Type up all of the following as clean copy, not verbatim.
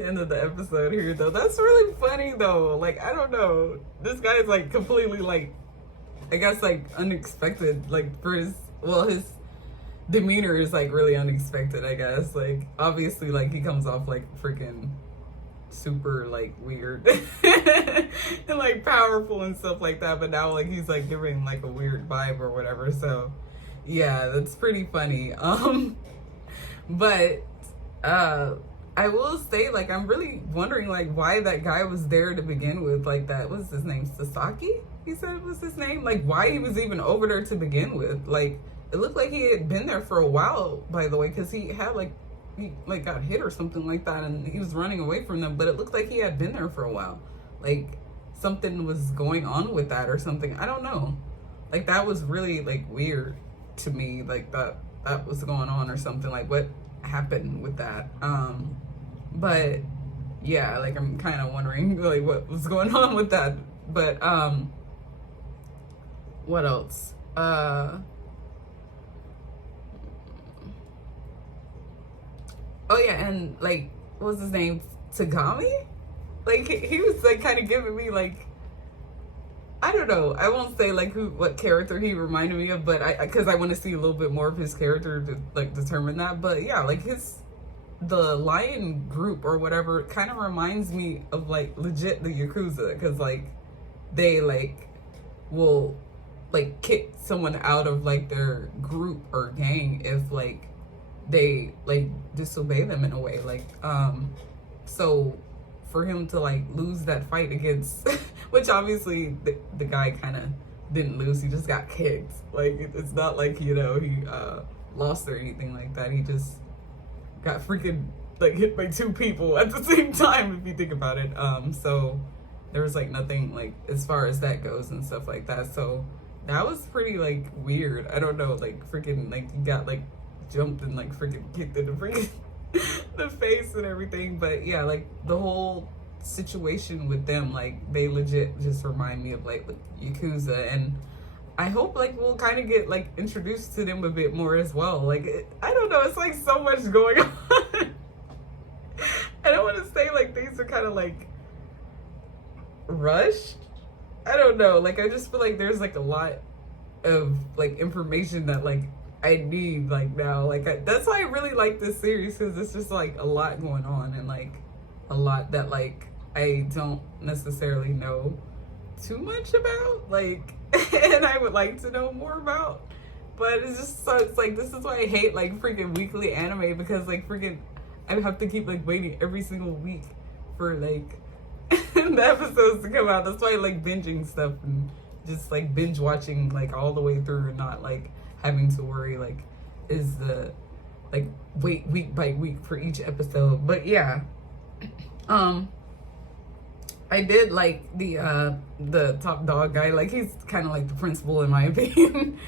the end of the episode here though. That's really funny though. Like, I don't know. This guy's like completely like, I guess like unexpected. Like for his demeanor is like really unexpected, I guess. Like obviously like he comes off like freaking super like weird and like powerful and stuff like that, but now like he's like giving like a weird vibe or whatever. So yeah, that's pretty funny. But I will say, like, I'm really wondering like why that guy was there to begin with. Like, that was his name, Sasaki, he said was his name. Like, why he was even over there to begin with. Like, it looked like he had been there for a while, by the way, because he had like he like got hit or something like that, and he was running away from them. But it looked like he had been there for a while. Like something was going on with that or something. I don't know. Like that was really like weird to me. Like that was going on or something. Like what happened with that? But yeah, like I'm kind of wondering like what was going on with that. But what else? Oh yeah, and like, what was his name? Tagami? Like he was like kind of giving me like, I don't know. I won't say like what character he reminded me of, but because I want to see a little bit more of his character to like determine that. But yeah, like the lion group or whatever kind of reminds me of like legit the Yakuza, because like they like will like kick someone out of like their group or gang if like they like disobey them in a way. Like so for him to like lose that fight against which obviously the guy kind of didn't lose, he just got kicked. Like it's not like, you know, he lost or anything like that. He just got freaking like hit by two people at the same time, if you think about it. So there was like nothing like as far as that goes and stuff like that. So that was pretty like weird. I don't know, like freaking like you got like jumped and like freaking kicked in the freaking the face and everything. But yeah, like the whole situation with them, like they legit just remind me of like Yakuza, and I hope like we'll kind of get like introduced to them a bit more as well. Like I don't know, it's like so much going on. I don't want to say like things are kind of like rushed. I don't know, like I just feel like there's like a lot of like information that like I need like now. Like that's why I really like this series, because it's just like a lot going on and like a lot that like I don't necessarily know too much about, like and I would like to know more about. But it's just so, it's like, this is why I hate like freaking weekly anime, because like freaking I have to keep like waiting every single week for like the episodes to come out. That's why I like binging stuff and just like binge watching like all the way through and not like having to worry like is the like wait week by week for each episode. But yeah, I did like the top dog guy. Like he's kind of like the principal in my opinion.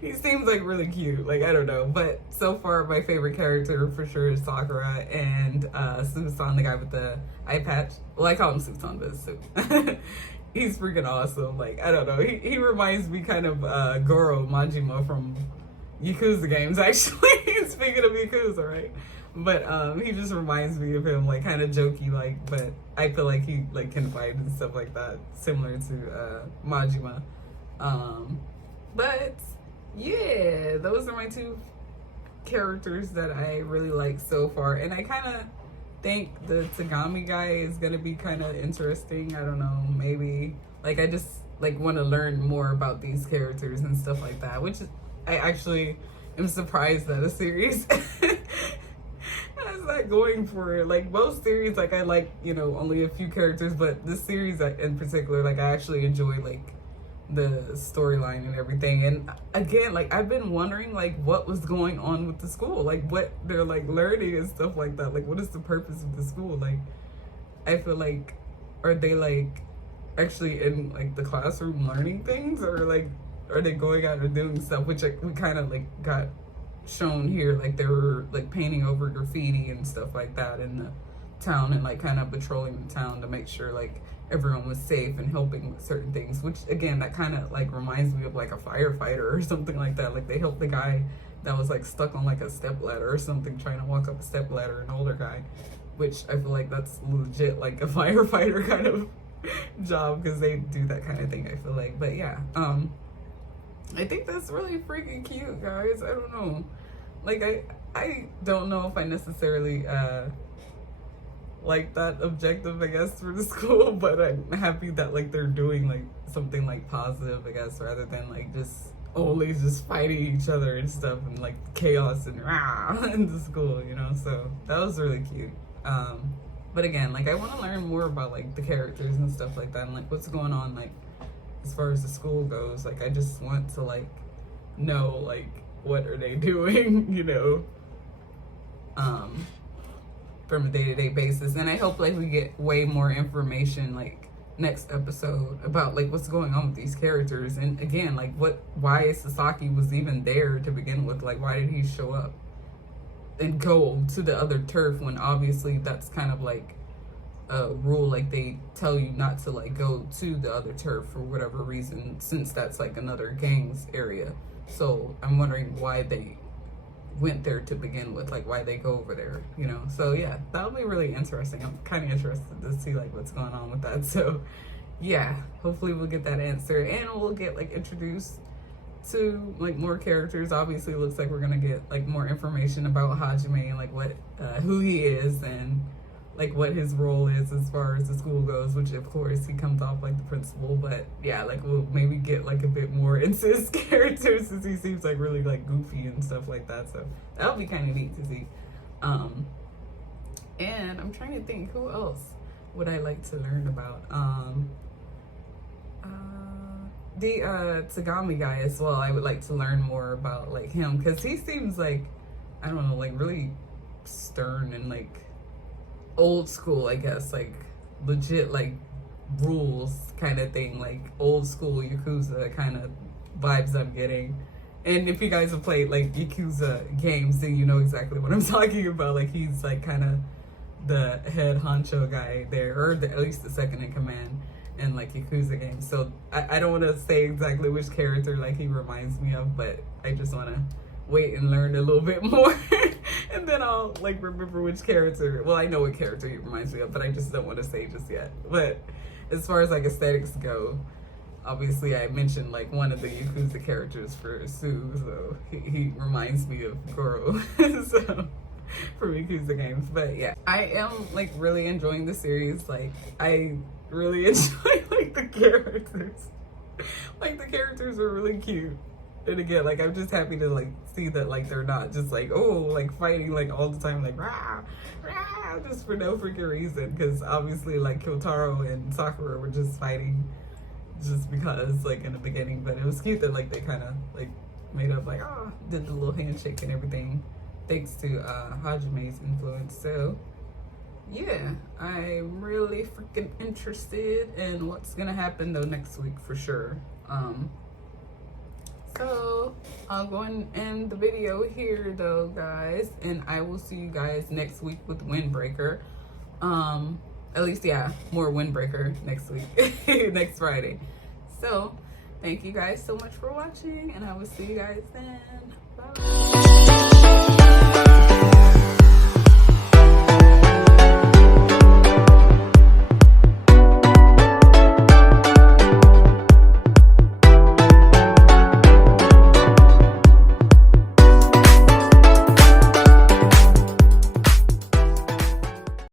He seems like really cute. Like I don't know, but so far my favorite character for sure is Sakura, and Susan, the guy with the eye patch. Well, I call him Susan, but it's Sue. He's freaking awesome. Like I don't know, he reminds me kind of Goro Majima from Yakuza games, actually. Speaking of Yakuza, right? But he just reminds me of him, like kind of jokey, like, but I feel like he like can fight and stuff like that, similar to Majima. But yeah, those are my two characters that I really like so far, and I kind of think the Tagami guy is gonna be kind of interesting. I don't know, maybe like I just like want to learn more about these characters and stuff like that, which I actually am surprised that a series has that going for it. Like most series, like I like, you know, only a few characters, but this series in particular, like I actually enjoy like the storyline and everything. And again, like I've been wondering like what was going on with the school, like what they're like learning and stuff like that. Like what is the purpose of the school? Like I feel like, are they like actually in like the classroom learning things, or like are they going out and doing stuff, which like, we kind of like got shown here, like they were like painting over graffiti and stuff like that in the town, and like kind of patrolling the town to make sure like everyone was safe and helping with certain things, which again, that kind of like reminds me of like a firefighter or something like that. Like they helped the guy that was like stuck on like a step ladder or something, trying to walk up a step ladder, an older guy. which I feel like that's legit like a firefighter kind of job, because they do that kind of thing, I feel like. But yeah, I think that's really freaking cute, guys. I don't know, like I don't know if I necessarily like that objective, I guess, for the school, but I'm happy that like they're doing like something like positive, I guess, rather than like just always just fighting each other and stuff, and like chaos and rah in the school, you know. So that was really cute. But again, like I want to learn more about like the characters and stuff like that, and like what's going on like as far as the school goes. Like I just want to like know like what are they doing, you know, from a day-to-day basis. And I hope like we get way more information like next episode about like what's going on with these characters, and again like why Sasaki was even there to begin with. Like why did he show up and go to the other turf when obviously that's kind of like a rule, like they tell you not to like go to the other turf for whatever reason, since that's like another gang's area. So I'm wondering why they went there to begin with, like why they go over there, you know. So yeah, that'll be really interesting. I'm kind of interested to see like what's going on with that. So yeah, hopefully we'll get that answer, and we'll get like introduced to like more characters. Obviously it looks like we're gonna get like more information about Hajime and like what who he is, and like what his role is as far as the school goes, which of course he comes off like the principal. But yeah, like we'll maybe get like a bit more into his character, since he seems like really like goofy and stuff like that. So that'll be kind of neat to see. And I'm trying to think, who else would I like to learn about? The Tagami guy as well. I would like to learn more about like him, because he seems like, I don't know, like really stern and like old school, I guess, like legit like rules kind of thing, like old school Yakuza kind of vibes I'm getting. And if you guys have played like Yakuza games, then you know exactly what I'm talking about. Like he's like kind of the head honcho guy there, or at least the second in command in like Yakuza games. So I don't want to say exactly which character like he reminds me of, but I just want to wait and learn a little bit more and then I'll like remember which character. Well, I know what character he reminds me of, but I just don't want to say just yet. But as far as like aesthetics go, obviously I mentioned like one of the Yakuza characters for Sue, so he reminds me of Goro. So from Yakuza games. But yeah, I am like really enjoying the series. Like I really enjoy like the characters. Like the characters are really cute. And again, like I'm just happy to like see that like they're not just like, oh, like fighting like all the time, like rah, rah, just for no freaking reason. Because obviously like Kyotaro and Sakura were just fighting just because like in the beginning. But it was cute that like they kind of like made up, like did the little handshake and everything, thanks to Hajime's influence. So yeah, I'm really freaking interested in what's gonna happen though next week for sure. So I'll go and end the video here though, guys, and I will see you guys next week with Windbreaker. At least, yeah, more Windbreaker next week, next Friday. So thank you guys so much for watching, and I will see you guys then. Bye.